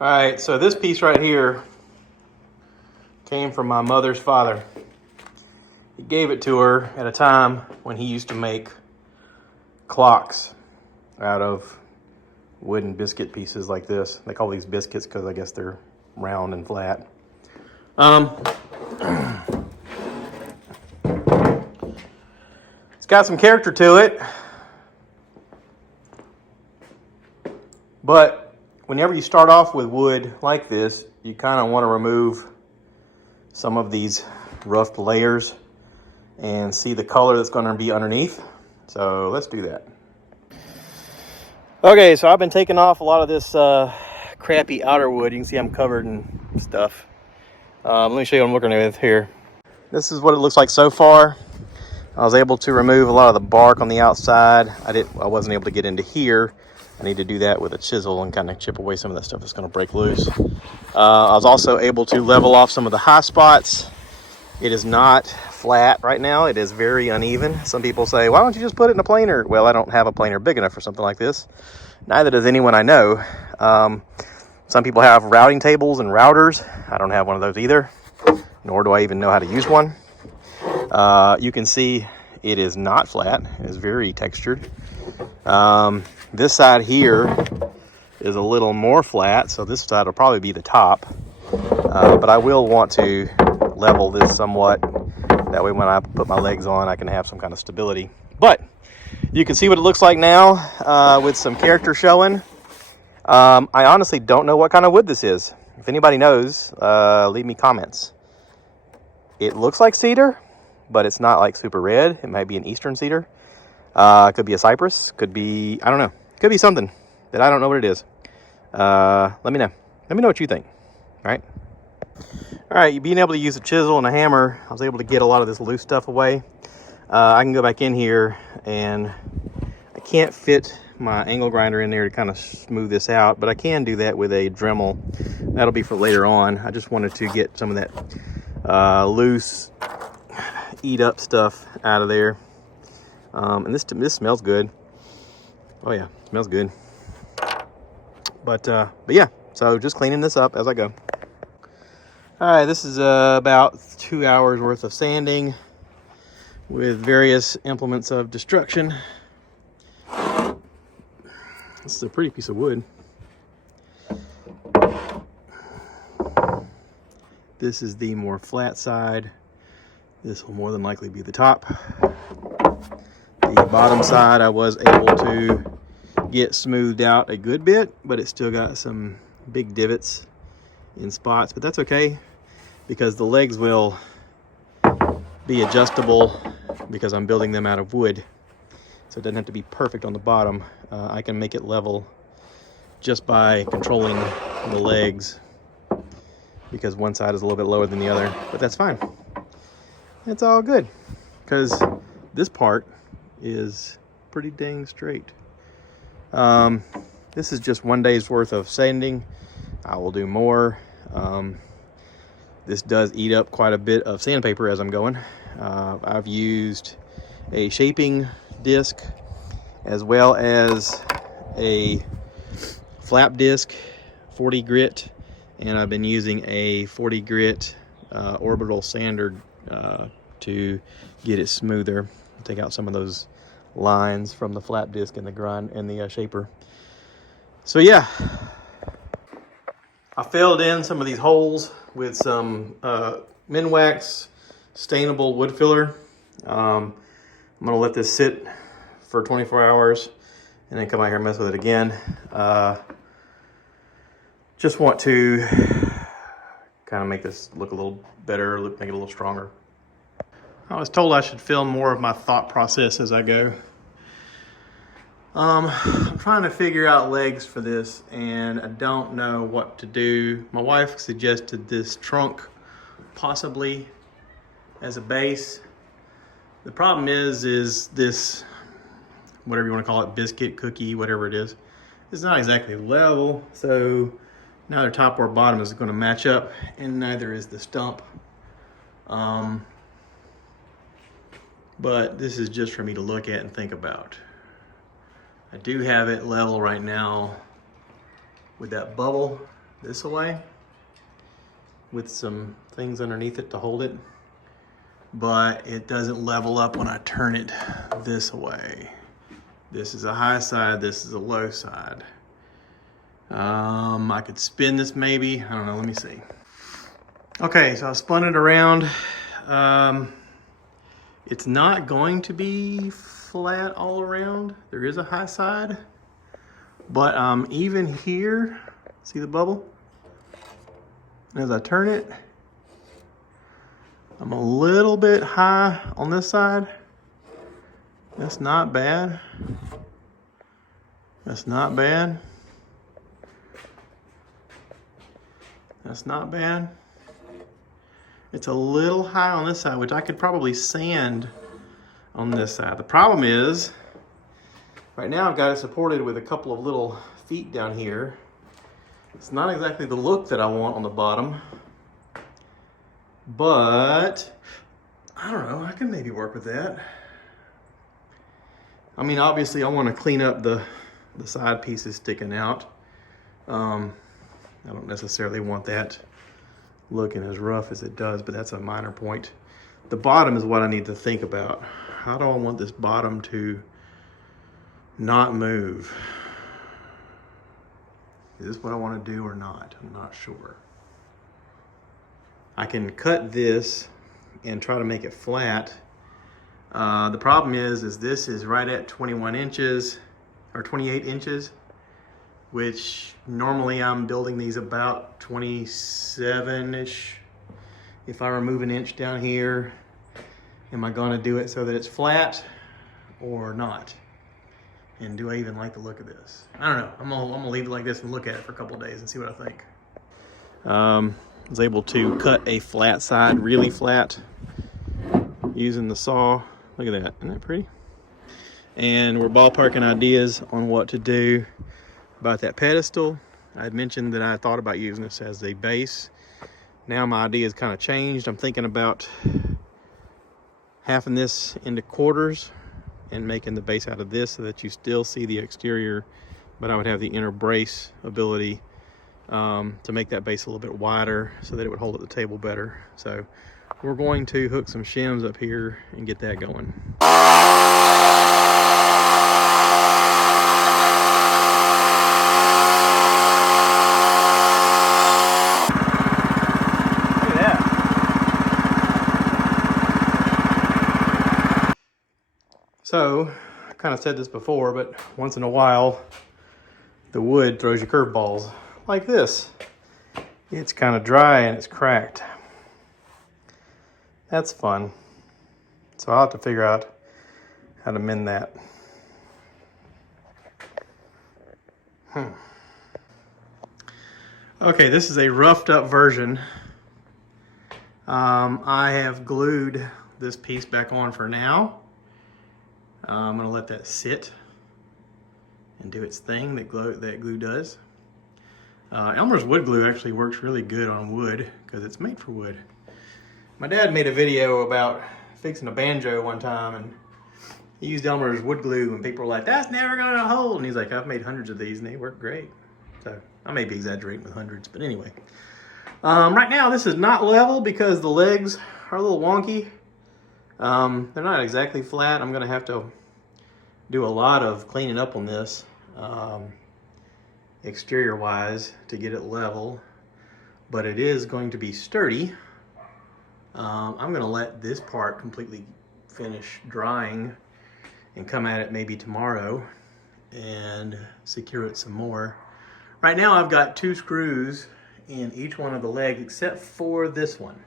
All right, so this piece right here came from my mother's father. He gave it to her at a time when he used to make clocks out of wooden biscuit pieces like this. They call these biscuits because I guess they're round and flat. It's got some character to it, but whenever you start off with wood like this, you kind of want to remove some of these roughed layers and see the color that's going to be underneath. So let's do that. Okay, so I've been taking off a lot of this crappy outer wood. You can see I'm covered in stuff. Let me show you what I'm working with here. This is what it looks like so far. I was able to remove a lot of the bark on the outside. I wasn't able to get into here. I need to do that with a chisel and kind of chip away some of that stuff that's going to break loose. I was also able to level off some of the high spots. It is not flat right now. It is very uneven. Some people say, why don't you just put it in a planer? Well, I don't have a planer big enough for something like this. Neither does anyone I know. Some people have routing tables and routers. I don't have one of those either, nor do I even know how to use one. You can see it is not flat. It is very textured. This side here is a little more flat, so this side will probably be the top. But I will want to level this somewhat. That way when I put my legs on, I can have some kind of stability. But you can see what it looks like now with some character showing. I honestly don't know what kind of wood this is. If anybody knows, leave me comments. It looks like cedar, but it's not like super red. It might be an eastern cedar. Could be a cypress. Could be, I don't know. Could be something that I don't know what it is. Let me know. Let me know what you think. All right. All right, being able to use a chisel and a hammer, I was able to get a lot of this loose stuff away. I can go back in here, and I can't fit my angle grinder in there to kind of smooth this out, but I can do that with a Dremel. That'll be for later on. I just wanted to get some of that loose, eat up stuff out of there. And this smells good. Oh yeah, smells good. But yeah, so just cleaning this up as I go. All right, this is about 2 hours worth of sanding with various implements of destruction. This is a pretty piece of wood. This is the more flat side. This will more than likely be the top. The bottom side I was able to get smoothed out a good bit, but it's still got some big divots in spots, but that's okay because the legs will be adjustable because I'm building them out of wood. So it doesn't have to be perfect on the bottom. I can make it level just by controlling the legs because one side is a little bit lower than the other, but that's fine. It's all good because this part is pretty dang straight. This is just 1 day's worth of sanding. I will do more. This does eat up quite a bit of sandpaper as I'm going. I've used a shaping disc as well as a flap disc, 40 grit, and I've been using a 40 grit orbital sander to get it smoother. Take out some of those lines from the flap disc and the grind and the shaper. So yeah, I filled in some of these holes with some Minwax stainable wood filler. I'm gonna let this sit for 24 hours and then come out here and mess with it again. Just want to kind of make this look a little better, make it a little stronger. I was told I should film more of my thought process as I go. I'm trying to figure out legs for this and I don't know what to do. My wife suggested this trunk possibly as a base. The problem is this, whatever you want to call it, biscuit, cookie, whatever it is, it's not exactly level. So neither top or bottom is going to match up and neither is the stump. But this is just for me to look at and think about. I do have it level right now with that bubble this away with some things underneath it to hold it, but it doesn't level up when I turn it this way. This is a high side, this is a low side. I could spin this maybe, I don't know, let me see. Okay, so I spun it around. It's not going to be flat all around. There is a high side, but even here, see the bubble? As I turn it, I'm a little bit high on this side. That's not bad. That's not bad. That's not bad. It's a little high on this side, which I could probably sand on this side. The problem is, right now I've got it supported with a couple of little feet down here. It's not exactly the look that I want on the bottom, but I don't know, I can maybe work with that. I mean, obviously I want to clean up the side pieces sticking out. I don't necessarily want that looking as rough as it does, but that's a minor point. The bottom is what I need to think about. How do I want this bottom to not move? Is this what I want to do or not? I'm not sure. I can cut this and try to make it flat. The problem is this is right at 21 inches or 28 inches, which normally I'm building these about 27-ish. If I remove an inch down here, am I gonna do it so that it's flat or not? And do I even like the look of this? I don't know. I'm gonna leave it like this and look at it for a couple of days and see what I think. I was able to cut a flat side, really flat, using the saw. Look at that, isn't that pretty? And we're ballparking ideas on what to do about that pedestal. I had mentioned that I thought about using this as a base. Now my idea has kind of changed. I'm thinking about halving this into quarters and making the base out of this so that you still see the exterior, but I would have the inner brace ability to make that base a little bit wider so that it would hold at the table better. So we're going to hook some shims up here and get that going. So, I kind of said this before, but once in a while, the wood throws you curveballs like this. It's kind of dry and it's cracked. That's fun. So I'll have to figure out how to mend that. Okay, this is a roughed up version. I have glued this piece back on for now. I'm gonna let that sit and do its thing that glue does. Elmer's wood glue actually works really good on wood because it's made for wood. My dad made a video about fixing a banjo one time, and he used Elmer's wood glue, and people were like, that's never gonna hold. And he's like, I've made hundreds of these and they work great. So I may be exaggerating with hundreds, but anyway. Right now this is not level because the legs are a little wonky. They're not exactly flat. I'm gonna have to do a lot of cleaning up on this exterior wise to get it level, but it is going to be sturdy. I'm gonna let this part completely finish drying and come at it maybe tomorrow and secure it some more. Right now I've got 2 screws in each one of the legs except for this one.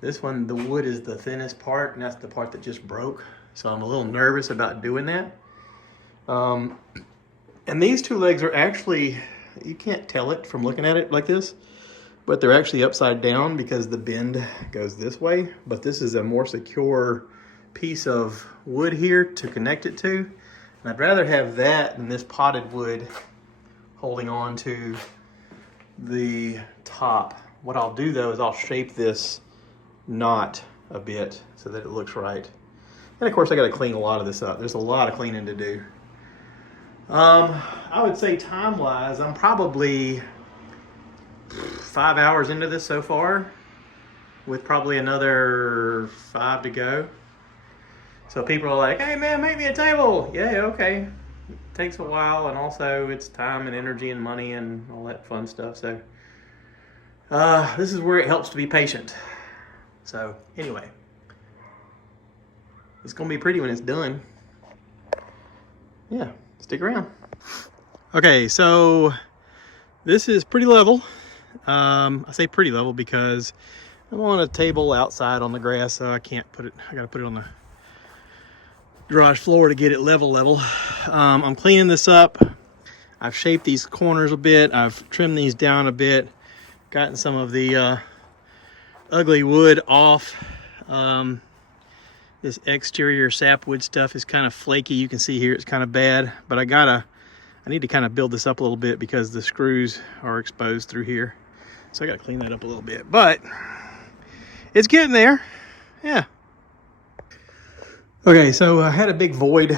This one, the wood is the thinnest part, and that's the part that just broke. So I'm a little nervous about doing that. And these 2 legs are actually, you can't tell it from looking at it like this, but they're actually upside down because the bend goes this way. But this is a more secure piece of wood here to connect it to. And I'd rather have that than this potted wood holding on to the top. What I'll do though is I'll shape this knot a bit so that it looks right. And of course I got to clean a lot of this up. There's a lot of cleaning to do. I would say time-wise, I'm probably 5 hours into this so far, with probably another 5 to go. So people are like, hey man, make me a table. Yeah, okay. It takes a while, and also it's time and energy and money and all that fun stuff. So this is where it helps to be patient. So anyway, it's gonna be pretty when it's done. Yeah, stick around. Okay, so this is pretty level. I say pretty level because I'm on a table outside on the grass, so I can't put it, I gotta put it on the garage floor to get it level. I'm cleaning this up. I've shaped these corners a bit. I've trimmed these down a bit. Gotten some of the ugly wood off. This exterior sapwood stuff is kind of flaky. You can see here it's kind of bad, but I need to kind of build this up a little bit because the screws are exposed through here. So I gotta clean that up a little bit, but it's getting there. Yeah. Okay, so I had a big void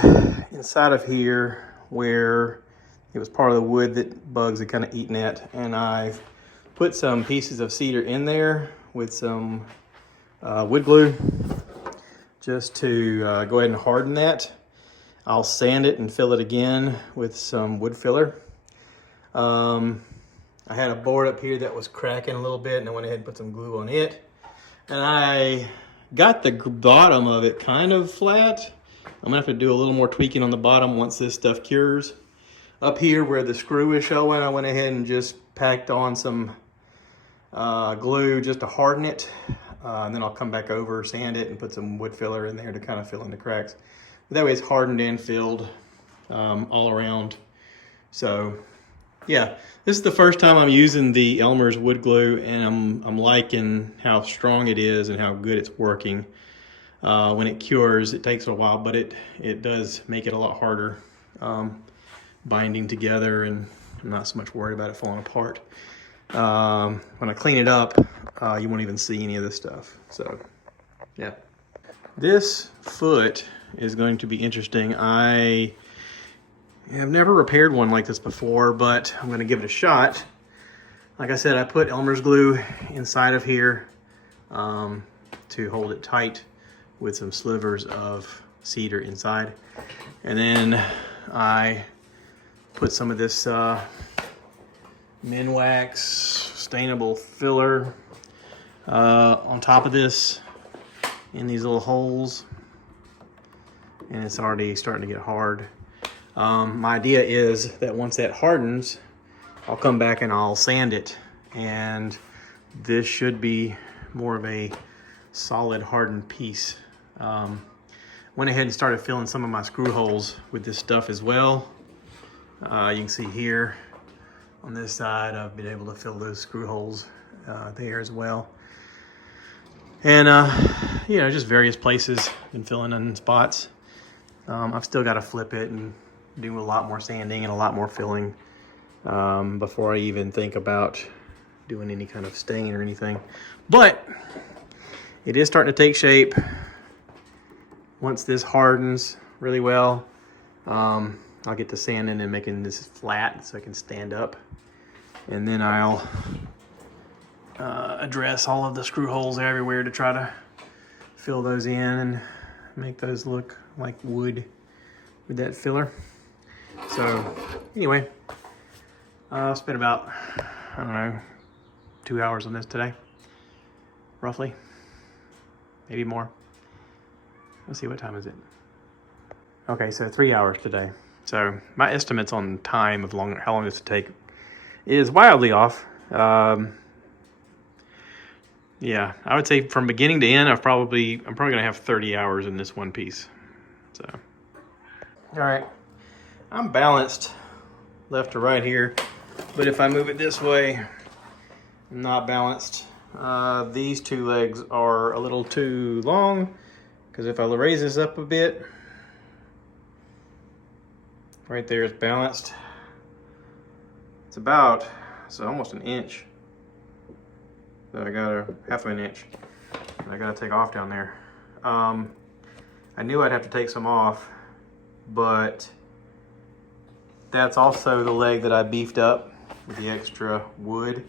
inside of here where it was part of the wood that bugs had kind of eaten at, and I've put some pieces of cedar in there with some wood glue just to go ahead and harden that. I'll sand it and fill it again with some wood filler. I had a board up here that was cracking a little bit, and I went ahead and put some glue on it. And I got the bottom of it kind of flat. I'm gonna have to do a little more tweaking on the bottom once this stuff cures. Up here where the screw is showing, I went ahead and just packed on some glue just to harden it. And then I'll come back over, sand it, and put some wood filler in there to kind of fill in the cracks. But that way it's hardened and filled all around. So yeah, this is the first time I'm using the Elmer's wood glue, and I'm liking how strong it is and how good it's working. When it cures, it takes a while, but it does make it a lot harder binding together, and I'm not so much worried about it falling apart. When I clean it up, you won't even see any of this stuff. So yeah, this foot is going to be interesting. I have never repaired one like this before, but I'm going to give it a shot. Like I said, I put Elmer's glue inside of here to hold it tight with some slivers of cedar inside. And then I put some of this Minwax stainable filler on top of this in these little holes, and it's already starting to get hard. My idea is that once that hardens, I'll come back and I'll sand it, and this should be more of a solid hardened piece. Went ahead and started filling some of my screw holes with this stuff as well. You can see here on this side, I've been able to fill those screw holes there as well. And you know, just various places, been filling in spots. I've still got to flip it and do a lot more sanding and a lot more filling before I even think about doing any kind of stain or anything. But it is starting to take shape. Once this hardens really well, I'll get to sanding and making this flat so I can stand up. And then I'll address all of the screw holes everywhere to try to fill those in and make those look like wood with that filler. So anyway, I spent about, I don't know, 2 hours on this today, roughly, maybe more. Let's see, what time is it? Okay, so 3 hours today. So my estimates on time of how long this would take is wildly off. Yeah, I would say from beginning to end, I'm probably gonna have 30 hours in this one piece. So, all right, I'm balanced left to right here, but if I move it this way, I'm not balanced. These two legs are a little too long, because if I raise this up a bit, right there is balanced. It's almost an inch. So I got a half of an inch. And I gotta take off down there. I knew I'd have to take some off, but that's also the leg that I beefed up with the extra wood.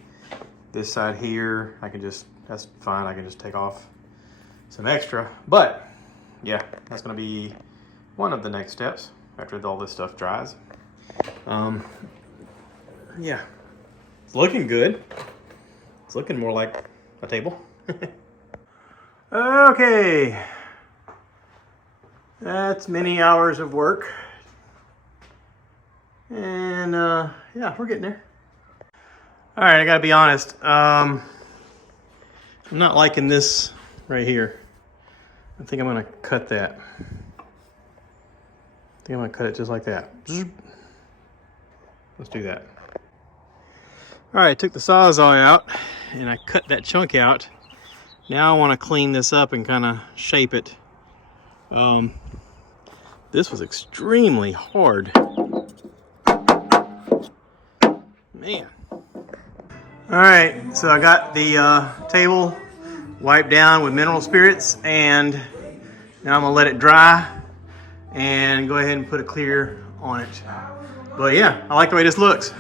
This side here, that's fine. I can just take off some extra. But yeah, that's gonna be one of the next steps after all this stuff dries. Yeah, it's looking good. It's looking more like a table. Okay, that's many hours of work. And yeah, we're getting there. All right, I gotta be honest. I'm not liking this right here. I think I'm gonna cut that. I think I'm gonna cut it just like that. Let's do that. All right, I took the Sawzall out and I cut that chunk out. Now I wanna clean this up and kind of shape it. This was extremely hard. Man. All right, so I got the table wiped down with mineral spirits, and now I'm gonna let it dry and go ahead and put a clear on it. But yeah, I like the way this looks.